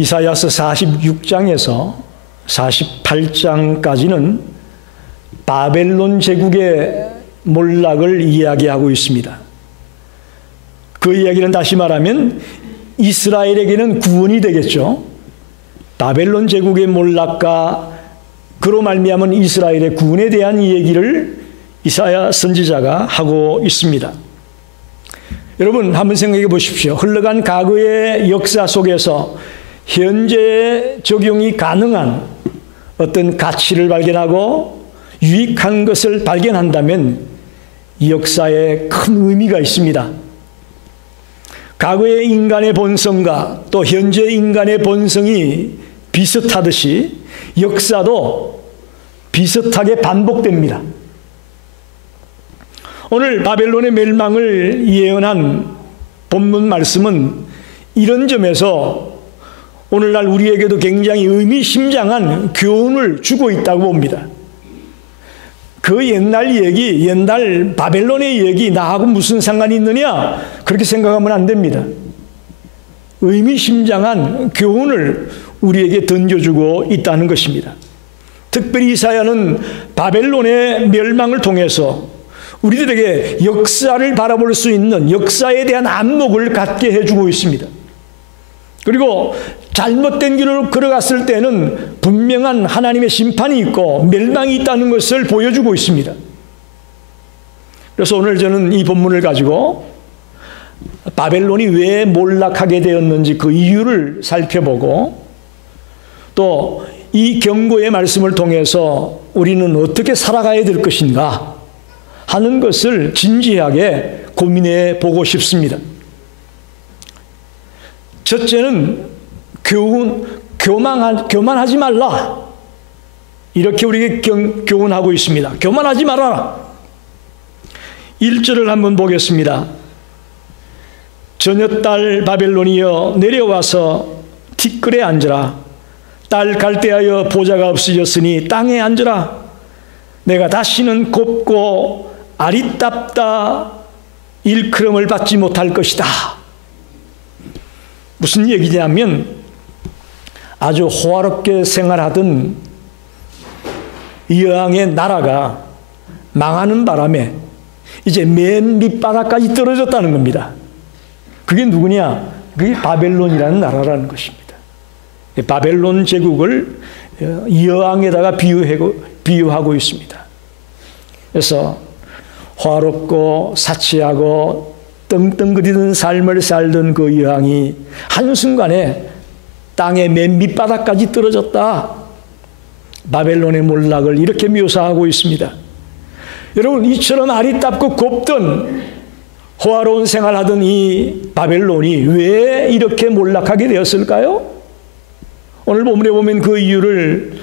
이사야서 46장에서 48장까지는 바벨론 제국의 몰락을 이야기하고 있습니다. 그 이야기는 다시 말하면 이스라엘에게는 구원이 되겠죠. 바벨론 제국의 몰락과 그로 말미암은 이스라엘의 구원에 대한 얘기를 이사야 선지자가 하고 있습니다. 여러분 한번 생각해 보십시오. 흘러간 과거의 역사 속에서 현재 적용이 가능한 어떤 가치를 발견하고 유익한 것을 발견한다면 이 역사에 큰 의미가 있습니다. 과거의 인간의 본성과 또 현재 인간의 본성이 비슷하듯이 역사도 비슷하게 반복됩니다. 오늘 바벨론의 멸망을 예언한 본문 말씀은 이런 점에서 오늘날 우리에게도 굉장히 의미심장한 교훈을 주고 있다고 봅니다. 그 옛날 얘기, 옛날 바벨론의 얘기 나하고 무슨 상관이 있느냐? 그렇게 생각하면 안 됩니다. 의미심장한 교훈을 우리에게 던져주고 있다는 것입니다. 특별히 이사야는 바벨론의 멸망을 통해서 우리들에게 역사를 바라볼 수 있는 역사에 대한 안목을 갖게 해주고 있습니다. 그리고 잘못된 길을 걸어갔을 때는 분명한 하나님의 심판이 있고 멸망이 있다는 것을 보여주고 있습니다. 그래서 오늘 저는 이 본문을 가지고 바벨론이 왜 몰락하게 되었는지 그 이유를 살펴보고 또 이 경고의 말씀을 통해서 우리는 어떻게 살아가야 될 것인가 하는 것을 진지하게 고민해 보고 싶습니다. 첫째는 교만하지 말라. 이렇게 우리에게 교훈하고 있습니다. 교만하지 말아라. 1절을 한번 보겠습니다. 저녁달 바벨론이여 내려와서 티끌에 앉으라. 딸 갈대하여 보좌가 없어졌으니 땅에 앉으라. 내가 다시는 곱고 아리따다 일컬음을 받지 못할 것이다. 무슨 얘기냐면 아주 호화롭게 생활하던 여왕의 나라가 망하는 바람에 이제 맨 밑바닥까지 떨어졌다는 겁니다. 그게 누구냐? 그게 바벨론이라는 나라라는 것입니다. 바벨론 제국을 여왕에다가 비유하고 있습니다. 그래서 화롭고 사치하고 떵떵거리던 삶을 살던 그 여왕이 한순간에 땅의 맨 밑바닥까지 떨어졌다. 바벨론의 몰락을 이렇게 묘사하고 있습니다. 여러분, 이처럼 아리따고 곱던 호화로운 생활하던 이 바벨론이 왜 이렇게 몰락하게 되었을까요? 오늘 본문에 보면 그 이유를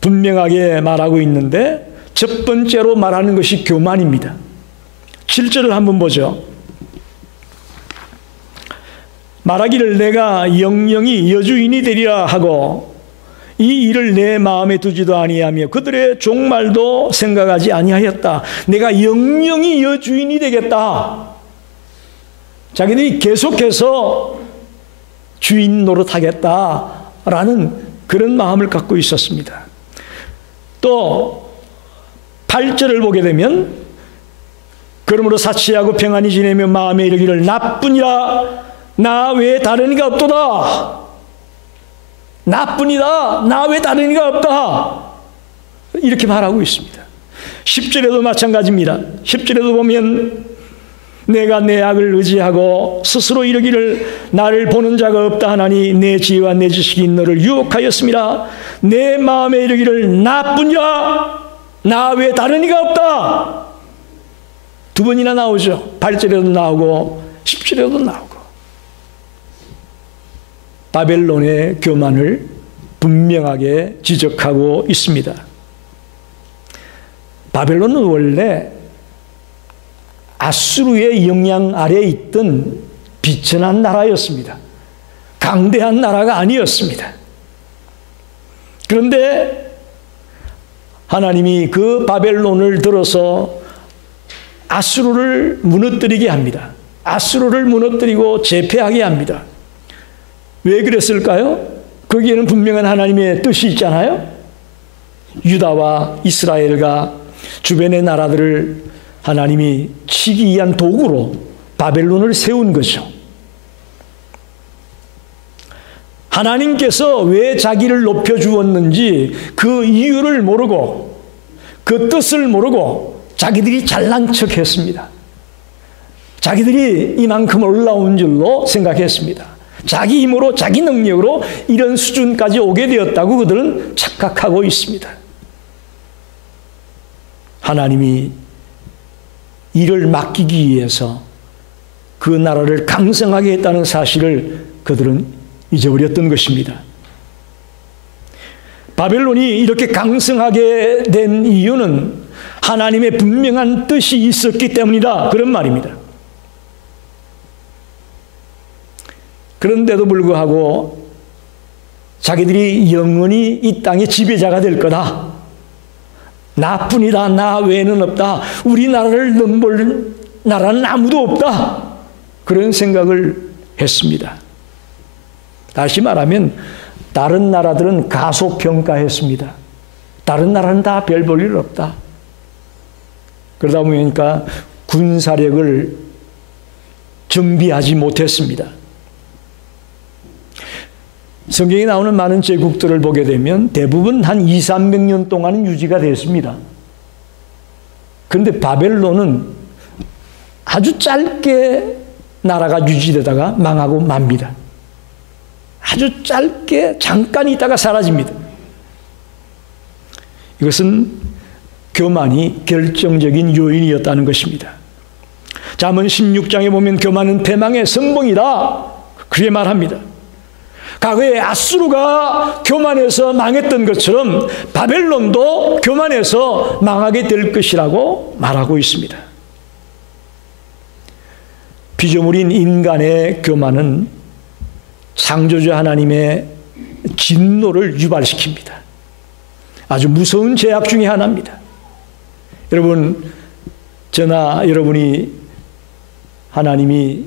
분명하게 말하고 있는데 첫 번째로 말하는 것이 교만입니다. 7절을 한번 보죠. 말하기를 내가 영영이 여주인이 되리라 하고 이 일을 내 마음에 두지도 아니하며 그들의 종말도 생각하지 아니하였다. 내가 영영이 여주인이 되겠다. 자기들이 계속해서 주인 노릇하겠다라는 그런 마음을 갖고 있었습니다. 또 8절을 보게 되면 그러므로 사치하고 평안히 지내며 마음에 이르기를 나뿐이라 나 외에 다른 이가 없도다. 나뿐이다. 나 외에 다른 이가 없다. 이렇게 말하고 있습니다. 10절에도 마찬가지입니다. 10절에도 보면 내가 내 악을 의지하고 스스로 이르기를 나를 보는 자가 없다 하나니 내 지혜와 내 지식이 너를 유혹하였습니다. 내 마음에 이르기를 나뿐이라 나 외에 다른 이가 없다. 두 번이나 나오죠. 8절에도 나오고 10절에도 나오고. 바벨론의 교만을 분명하게 지적하고 있습니다. 바벨론은 원래 아수르의 영향 아래에 있던 비천한 나라였습니다. 강대한 나라가 아니었습니다. 그런데 하나님이 그 바벨론을 들어서 아수르를 무너뜨리게 합니다. 아수르를 무너뜨리고 제패하게 합니다. 왜 그랬을까요? 거기에는 분명한 하나님의 뜻이 있잖아요. 유다와 이스라엘과 주변의 나라들을 하나님이 치기 위한 도구로 바벨론을 세운 거죠. 하나님께서 왜 자기를 높여주었는지 그 이유를 모르고 그 뜻을 모르고 자기들이 잘난 척했습니다. 자기들이 이만큼 올라온 줄로 생각했습니다. 자기 힘으로 자기 능력으로 이런 수준까지 오게 되었다고 그들은 착각하고 있습니다. 하나님이 이를 맡기기 위해서 그 나라를 강성하게 했다는 사실을 그들은 잊어버렸던 것입니다. 바벨론이 이렇게 강성하게 된 이유는 하나님의 분명한 뜻이 있었기 때문이다, 그런 말입니다. 그런데도 불구하고 자기들이 영원히 이 땅의 지배자가 될 거다, 나뿐이다, 나 외에는 없다, 우리나라를 넘볼 나라는 아무도 없다, 그런 생각을 했습니다. 다시 말하면 다른 나라들은 가소평가했습니다. 다른 나라는 다 별 볼 일 없다. 그러다 보니까 군사력을 준비하지 못했습니다. 성경에 나오는 많은 제국들을 보게 되면 대부분 한 200~300년 동안은 유지가 됐습니다. 그런데 바벨론은 아주 짧게 나라가 유지되다가 망하고 맙니다. 아주 짧게 잠깐 있다가 사라집니다. 이것은 교만이 결정적인 요인이었다는 것입니다. 잠언 16장에 보면 교만은 패망의 선봉이다, 그렇게 말합니다. 과거에 아수르가 교만해서 망했던 것처럼 바벨론도 교만해서 망하게 될 것이라고 말하고 있습니다. 피조물인 인간의 교만은 창조주 하나님의 진노를 유발시킵니다. 아주 무서운 죄악 중에 하나입니다. 여러분, 저나 여러분이 하나님이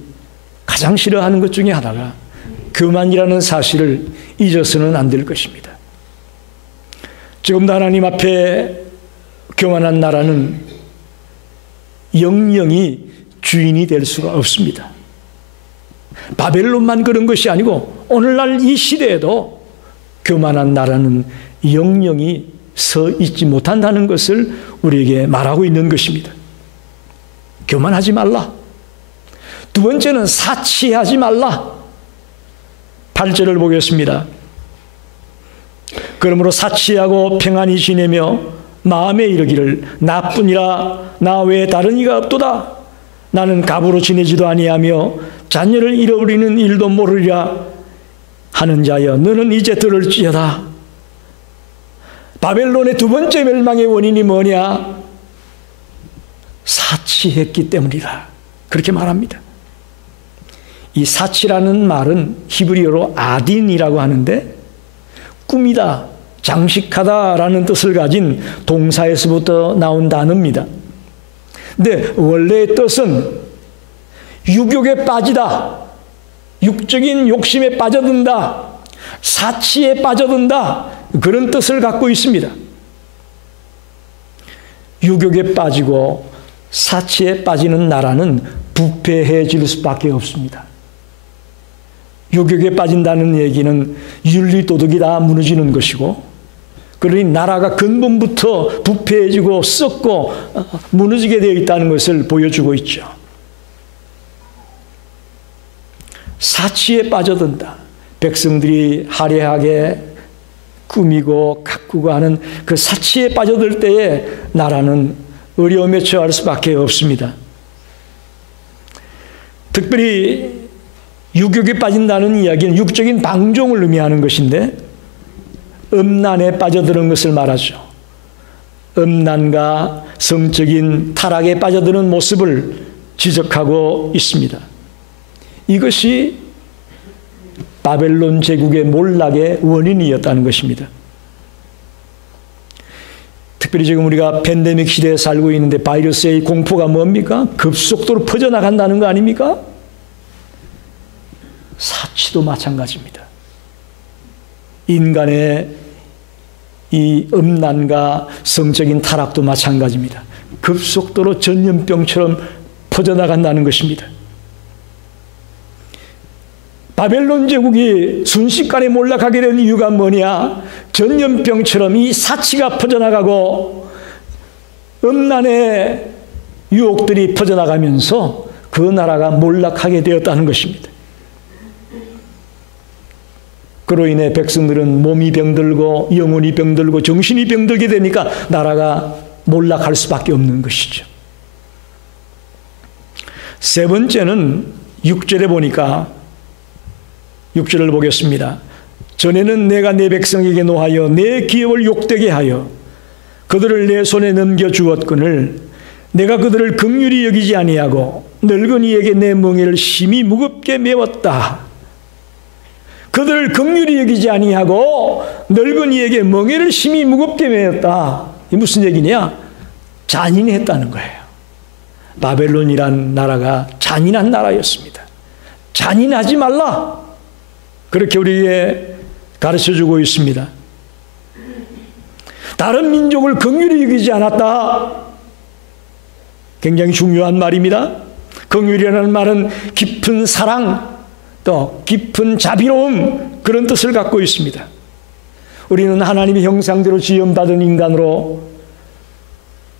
가장 싫어하는 것 중에 하나가 교만이라는 사실을 잊어서는 안 될 것입니다. 지금도 하나님 앞에 교만한 나라는 영영이 주인이 될 수가 없습니다. 바벨론만 그런 것이 아니고 오늘날 이 시대에도 교만한 나라는 영영이 서 있지 못한다는 것을 우리에게 말하고 있는 것입니다. 교만하지 말라. 두 번째는 사치하지 말라. 8절을 보겠습니다. 그러므로 사치하고 평안히 지내며 마음에 이르기를 나뿐이라 나 외에 다른 이가 없도다. 나는 갑으로 지내지도 아니하며 자녀를 잃어버리는 일도 모르리라 하는 자여, 너는 이제 들을지어다. 바벨론의 두 번째 멸망의 원인이 뭐냐? 사치했기 때문이라, 그렇게 말합니다. 이 사치라는 말은 히브리어로 아딘이라고 하는데 꾸미다, 장식하다라는 뜻을 가진 동사에서부터 나온 단어입니다. 근데 원래의 뜻은 유욕에 빠지다, 육적인 욕심에 빠져든다, 사치에 빠져든다, 그런 뜻을 갖고 있습니다. 유욕에 빠지고 사치에 빠지는 나라는 부패해질 수밖에 없습니다. 유욕에 빠진다는 얘기는 윤리도덕이 다 무너지는 것이고, 그러니 나라가 근본부터 부패해지고 썩고 무너지게 되어 있다는 것을 보여주고 있죠. 사치에 빠져든다. 백성들이 화려하게 꾸미고 가꾸고 하는 그 사치에 빠져들 때에 나라는 어려움에 처할 수밖에 없습니다. 특별히 유욕에 빠진다는 이야기는 육적인 방종을 의미하는 것인데 음란에 빠져드는 것을 말하죠. 음란과 성적인 타락에 빠져드는 모습을 지적하고 있습니다. 이것이 바벨론 제국의 몰락의 원인이었다는 것입니다. 특별히 지금 우리가 팬데믹 시대에 살고 있는데 바이러스의 공포가 뭡니까? 급속도로 퍼져나간다는 거 아닙니까? 사치도 마찬가지입니다. 인간의 이 음란과 성적인 타락도 마찬가지입니다. 급속도로 전염병처럼 퍼져나간다는 것입니다. 바벨론 제국이 순식간에 몰락하게 된 이유가 뭐냐? 전염병처럼 이 사치가 퍼져나가고 음란의 유혹들이 퍼져나가면서 그 나라가 몰락하게 되었다는 것입니다. 그로 인해 백성들은 몸이 병들고 영혼이 병들고 정신이 병들게 되니까 나라가 몰락할 수밖에 없는 것이죠. 세 번째는 6절에 보니까 6절을 보겠습니다. 전에는 내가 내 백성에게 노하여 내 기업을 욕되게 하여 그들을 내 손에 넘겨주었거늘 내가 그들을 긍휼히 여기지 아니하고 늙은이에게 내 멍에를 심히 무겁게 메웠다. 그들을 긍휼히 여기지 아니하고 늙은이에게 멍에를 심히 무겁게 메웠다. 이 무슨 얘기냐? 잔인했다는 거예요. 바벨론이란 나라가 잔인한 나라였습니다. 잔인하지 말라. 그렇게 우리에게 가르쳐주고 있습니다. 다른 민족을 긍휼히 여기지 않았다. 굉장히 중요한 말입니다. 긍휼이라는 말은 깊은 사랑, 또 깊은 자비로움, 그런 뜻을 갖고 있습니다. 우리는 하나님의 형상대로 지음받은 인간으로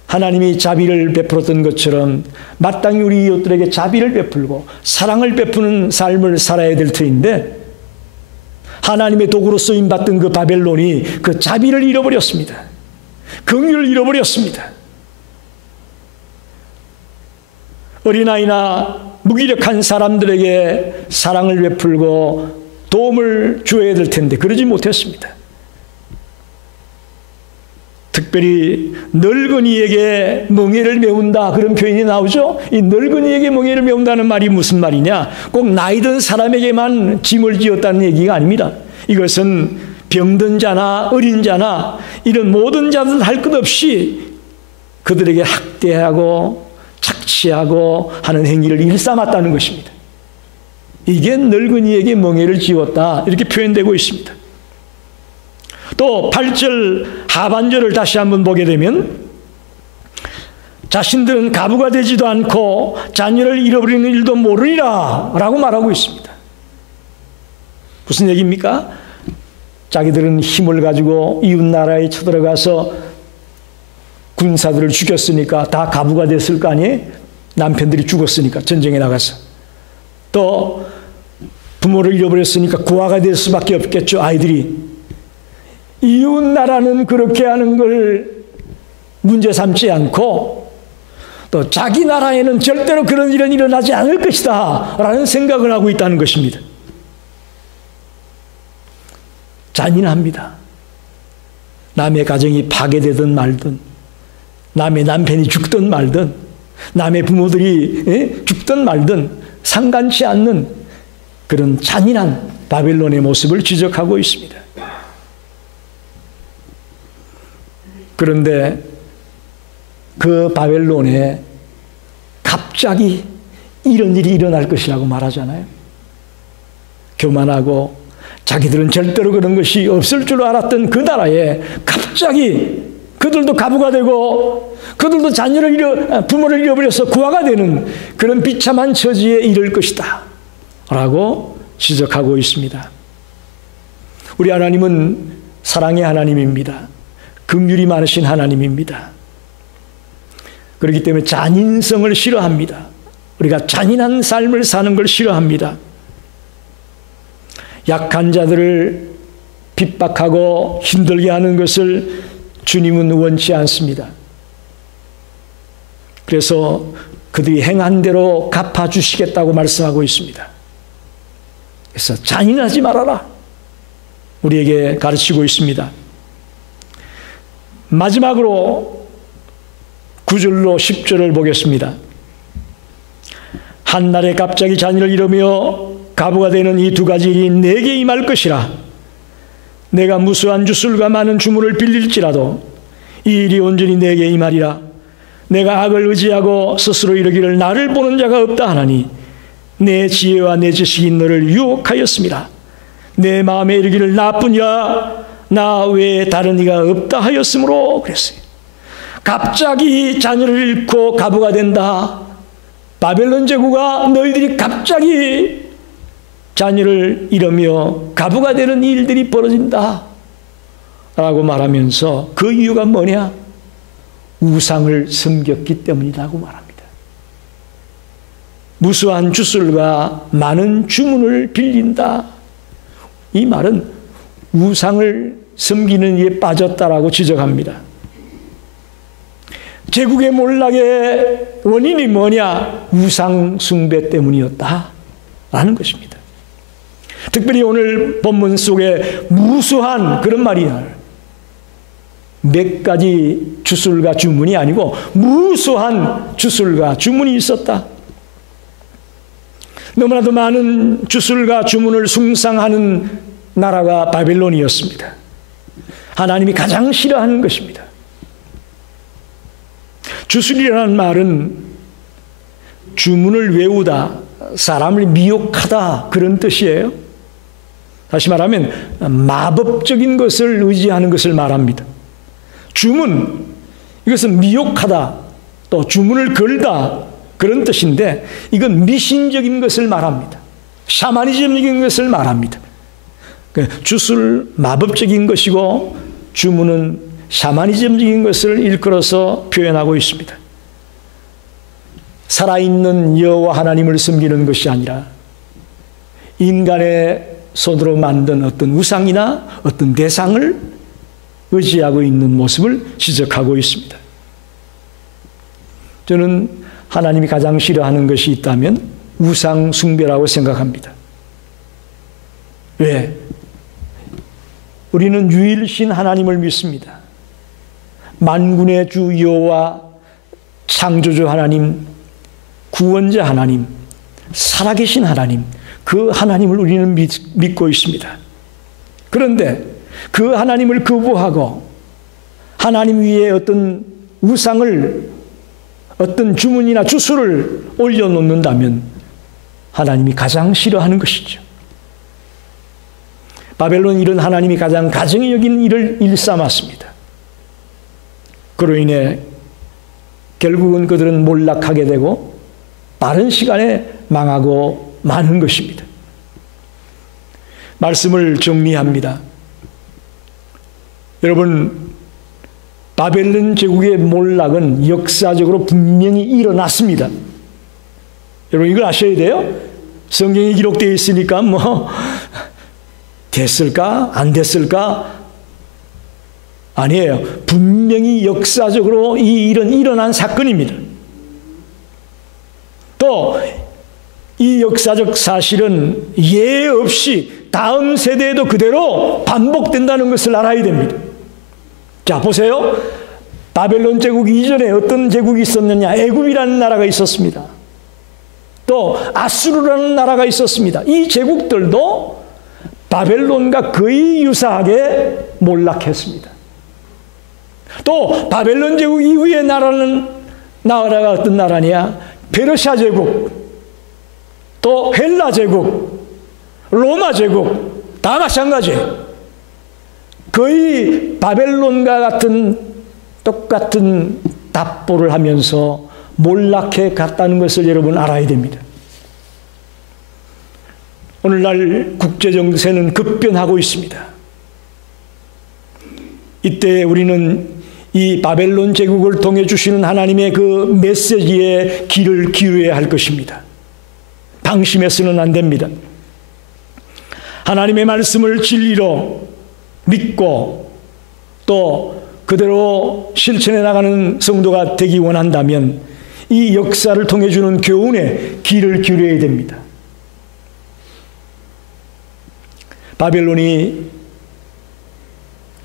하나님이 자비를 베풀었던 것처럼 마땅히 우리 이웃들에게 자비를 베풀고 사랑을 베푸는 삶을 살아야 될 터인데, 하나님의 도구로 쓰임받던 그 바벨론이 그 자비를 잃어버렸습니다. 긍휼을 잃어버렸습니다. 어린아이나 무기력한 사람들에게 사랑을 베풀고 도움을 주어야 될 텐데 그러지 못했습니다. 특별히 늙은이에게 멍에를 메운다, 그런 표현이 나오죠. 이 늙은이에게 멍에를 메운다는 말이 무슨 말이냐? 꼭 나이 든 사람에게만 짐을 지었다는 얘기가 아닙니다. 이것은 병든 자나 어린 자나 이런 모든 자들 할 것 없이 그들에게 학대하고 착취하고 하는 행위를 일삼았다는 것입니다. 이게 늙은이에게 멍에를 지었다, 이렇게 표현되고 있습니다. 또 8절 하반절을 다시 한번 보게 되면 자신들은 가부가 되지도 않고 자녀를 잃어버리는 일도 모르리라 라고 말하고 있습니다. 무슨 얘기입니까? 자기들은 힘을 가지고 이웃 나라에 쳐들어가서 군사들을 죽였으니까 다 가부가 됐을 거 아니에요? 남편들이 죽었으니까, 전쟁에 나가서. 또 부모를 잃어버렸으니까 고아가 될 수밖에 없겠죠, 아이들이. 이웃 나라는 그렇게 하는 걸 문제 삼지 않고 또 자기 나라에는 절대로 그런 일은 일어나지 않을 것이다 라는 생각을 하고 있다는 것입니다. 잔인합니다. 남의 가정이 파괴되든 말든, 남의 남편이 죽든 말든, 남의 부모들이 죽든 말든 상관치 않는 그런 잔인한 바벨론의 모습을 지적하고 있습니다. 그런데 그 바벨론에 갑자기 이런 일이 일어날 것이라고 말하잖아요. 교만하고 자기들은 절대로 그런 것이 없을 줄 알았던 그 나라에 갑자기 그들도 가부가 되고 그들도 부모를 잃어버려서 고아가 되는 그런 비참한 처지에 이를 것이다 라고 지적하고 있습니다. 우리 하나님은 사랑의 하나님입니다. 긍휼이 많으신 하나님입니다. 그렇기 때문에 잔인성을 싫어합니다. 우리가 잔인한 삶을 사는 걸 싫어합니다. 약한 자들을 핍박하고 힘들게 하는 것을 주님은 원치 않습니다. 그래서 그들이 행한 대로 갚아주시겠다고 말씀하고 있습니다. 그래서 잔인하지 말아라, 우리에게 가르치고 있습니다. 마지막으로 9절로 10절을 보겠습니다. 한날에 갑자기 자녀를 잃으며 가부가 되는 이 두 가지 일이 내게 임할 것이라. 내가 무수한 주술과 많은 주문을 빌릴지라도 이 일이 온전히 내게 임하리라. 내가 악을 의지하고 스스로 이르기를 나를 보는 자가 없다 하나니 내 지혜와 내 지식이 너를 유혹하였음이라. 내 마음에 이르기를 나뿐이라 나 외에 다른 이가 없다 하였으므로 그랬어요. 갑자기 자녀를 잃고 가부가 된다. 바벨론 제국아 너희들이 갑자기 자녀를 잃으며 가부가 되는 일들이 벌어진다 라고 말하면서 그 이유가 뭐냐? 우상을 섬겼기 때문이라고 말합니다. 무수한 주술과 많은 주문을 빌린다. 이 말은 우상을 섬기는 일에 빠졌다라고 지적합니다. 제국의 몰락의 원인이 뭐냐? 우상 숭배 때문이었다라는 것입니다. 특별히 오늘 본문 속에 무수한 그런 말이야. 몇 가지 주술과 주문이 아니고 무수한 주술과 주문이 있었다. 너무나도 많은 주술과 주문을 숭상하는 나라가 바벨론이었습니다. 하나님이 가장 싫어하는 것입니다. 주술이라는 말은 주문을 외우다, 사람을 미혹하다 그런 뜻이에요. 다시 말하면 마법적인 것을 의지하는 것을 말합니다. 주문, 이것은 미혹하다, 또 주문을 걸다 그런 뜻인데 이건 미신적인 것을 말합니다. 샤머니즘적인 것을 말합니다. 주술 마법적인 것이고 주문은 샤머니즘적인 것을 일컬어서 표현하고 있습니다. 살아있는 여호와 하나님을 섬기는 것이 아니라 인간의 손으로 만든 어떤 우상이나 어떤 대상을 의지하고 있는 모습을 지적하고 있습니다. 저는 하나님이 가장 싫어하는 것이 있다면 우상 숭배라고 생각합니다. 왜? 우리는 유일신 하나님을 믿습니다. 만군의 주 여호와, 창조주 하나님, 구원자 하나님, 살아계신 하나님, 그 하나님을 우리는 믿고 있습니다. 그런데 그 하나님을 거부하고 하나님 위에 어떤 우상을, 어떤 주문이나 주술을 올려놓는다면 하나님이 가장 싫어하는 것이죠. 바벨론은 이런 하나님이 가장 가증히 여기는 일을 일삼았습니다. 그로 인해 결국은 그들은 몰락하게 되고 빠른 시간에 망하고 마는 것입니다. 말씀을 정리합니다. 여러분, 바벨론 제국의 몰락은 역사적으로 분명히 일어났습니다. 여러분 이걸 아셔야 돼요. 성경에 기록되어 있으니까 뭐 됐을까? 안 됐을까? 아니에요. 분명히 역사적으로 이 일은 일어난 사건입니다. 또 이 역사적 사실은 예외 없이 다음 세대에도 그대로 반복된다는 것을 알아야 됩니다. 자, 보세요. 바벨론 제국 이전에 어떤 제국이 있었느냐? 애굽이라는 나라가 있었습니다. 또 아수르라는 나라가 있었습니다. 이 제국들도 바벨론과 거의 유사하게 몰락했습니다. 또 바벨론 제국 이후의 나라가 어떤 나라냐? 페르시아 제국, 또 헬라 제국, 로마 제국 다 마찬가지예요. 거의 바벨론과 같은 똑같은 답보를 하면서 몰락해 갔다는 것을 여러분 알아야 됩니다. 오늘날 국제정세는 급변하고 있습니다. 이때 우리는 이 바벨론 제국을 통해 주시는 하나님의 그 메시지에 귀를 기울여야 할 것입니다. 방심해서는 안 됩니다. 하나님의 말씀을 진리로 믿고 또 그대로 실천해 나가는 성도가 되기 원한다면 이 역사를 통해 주는 교훈에 귀를 기울여야 됩니다. 바벨론이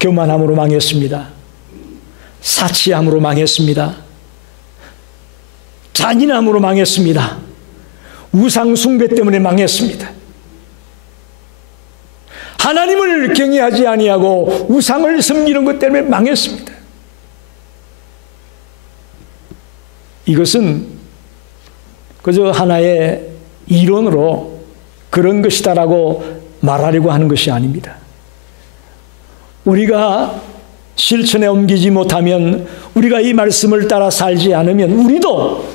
교만함으로 망했습니다. 사치함으로 망했습니다. 잔인함으로 망했습니다. 우상 숭배 때문에 망했습니다. 하나님을 경외하지 아니하고 우상을 섬기는 것 때문에 망했습니다. 이것은 그저 하나의 이론으로 그런 것이다라고 말하려고 하는 것이 아닙니다. 우리가 실천에 옮기지 못하면, 우리가 이 말씀을 따라 살지 않으면 우리도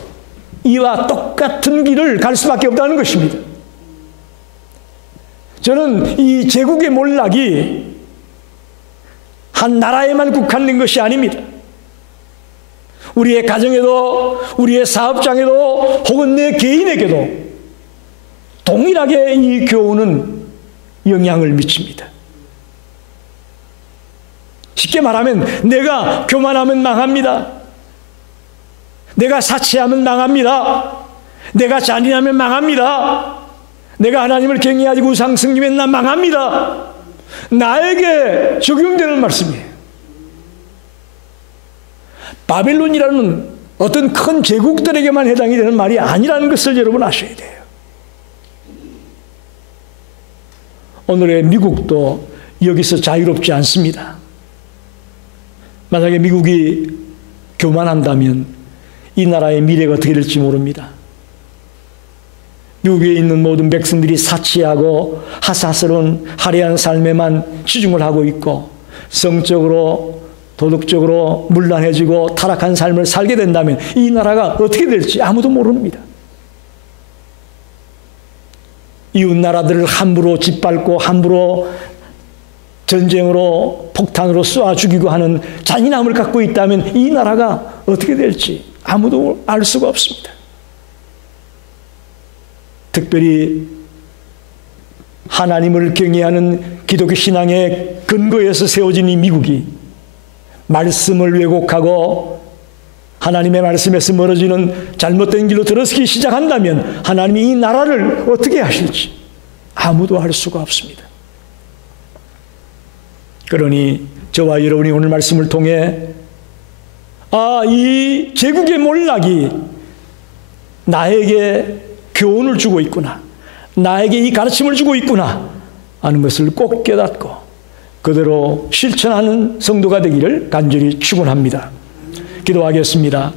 이와 똑같은 길을 갈 수밖에 없다는 것입니다. 저는 이 제국의 몰락이 한 나라에만 국한된 것이 아닙니다. 우리의 가정에도, 우리의 사업장에도, 혹은 내 개인에게도 동일하게 이 교훈은 영향을 미칩니다. 쉽게 말하면 내가 교만하면 망합니다. 내가 사치하면 망합니다. 내가 잔인하면 망합니다. 내가 하나님을 경외하지 우상 숭배하면 나 망합니다. 나에게 적용되는 말씀이에요. 바벨론이라는 어떤 큰 제국들에게만 해당이 되는 말이 아니라는 것을 여러분 아셔야 돼요. 오늘의 미국도 여기서 자유롭지 않습니다. 만약에 미국이 교만한다면 이 나라의 미래가 어떻게 될지 모릅니다. 미국에 있는 모든 백성들이 사치하고 하사스러운 화려한 삶에만 치중을 하고 있고, 성적으로 도덕적으로 문란해지고 타락한 삶을 살게 된다면 이 나라가 어떻게 될지 아무도 모릅니다. 이웃 나라들을 함부로 짓밟고 함부로 전쟁으로 폭탄으로 쏘아 죽이고 하는 잔인함을 갖고 있다면 이 나라가 어떻게 될지 아무도 알 수가 없습니다. 특별히 하나님을 경외하는 기독교 신앙의 근거에서 세워진 이 미국이 말씀을 왜곡하고 하나님의 말씀에서 멀어지는 잘못된 길로 들어서기 시작한다면 하나님이 이 나라를 어떻게 하실지 아무도 알 수가 없습니다. 그러니 저와 여러분이 오늘 말씀을 통해 이 제국의 몰락이 나에게 교훈을 주고 있구나, 나에게 이 가르침을 주고 있구나 하는 것을 꼭 깨닫고 그대로 실천하는 성도가 되기를 간절히 축원합니다. 기도하겠습니다.